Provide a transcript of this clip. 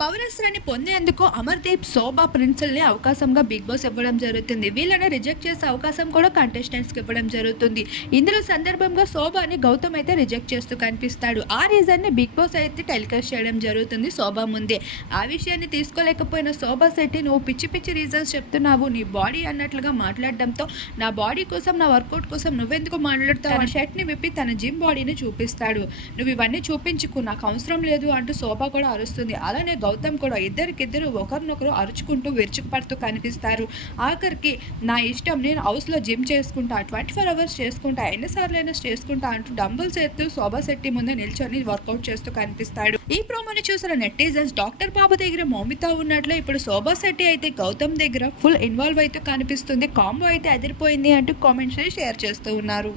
పౌరస్త్రాన్ని పొందేందుకు అమర్దీప్, శోభ ప్రిన్సుల్ని అవకాశంగా big boss ఇవ్వడం జరుగుతుంది. వీళ్ళని రిజెక్ట్ చేసే అవకాశం కూడా కంటెస్టెంట్స్కి ఇవ్వడం జరుగుతుంది. ఇందులో సందర్భంగా శోభని గౌతమ్ అయితే రిజెక్ట్ చేస్తూ కనిపిస్తాడు. ఆ రీజన్ని బిగ్ బాస్ అయితే టెలికాస్ట్ చేయడం జరుగుతుంది శోభ ముందే. ఆ విషయాన్ని తీసుకోలేకపోయిన శోభా శెట్టి, నువ్వు పిచ్చి పిచ్చి రీజన్స్ చెప్తున్నావు, నీ బాడీ అన్నట్లుగా మాట్లాడడంతో నా బాడీ కోసం, నా వర్కౌట్ కోసం నువ్వెందుకు మాట్లాడుతావు అని షర్ట్ని విప్పి తన జిమ్ బాడీని చూపిస్తాడు. నువ్వు ఇవన్నీ చూపించుకు, నాకు అవసరం లేదు అంటూ శోభ కూడా అరుస్తుంది. అలానే గౌతమ్ కూడా ఇద్దరికిద్దరు ఒకరినొకరు అరుచుకుంటూ విరుచుకుపడుతూ కనిపిస్తారు. ఆఖరికి నా ఇష్టం, నేను హౌస్లో జిమ్ చేసుకుంటా, 24 hours చేసుకుంటా, ఎన్నిసార్లైనా చేసుకుంటా అంటూ డంబుల్స్ ఎత్తు శోభా శెట్టి ముందు నిల్చొని వర్కౌట్ చేస్తూ కనిపిస్తాడు. ఈ ప్రోమోని చూసిన నెటిజన్స్ డాక్టర్ బాబు దగ్గర మౌమిత ఉన్నట్లు ఇప్పుడు శోభా శెట్టి అయితే గౌతమ్ దగ్గర ఫుల్ ఇన్వాల్వ్ అయితే కనిపిస్తుంది. కాంబో అయితే అదిరిపోయింది అంటూ కామెంట్స్ షేర్ చేస్తూ ఉన్నారు.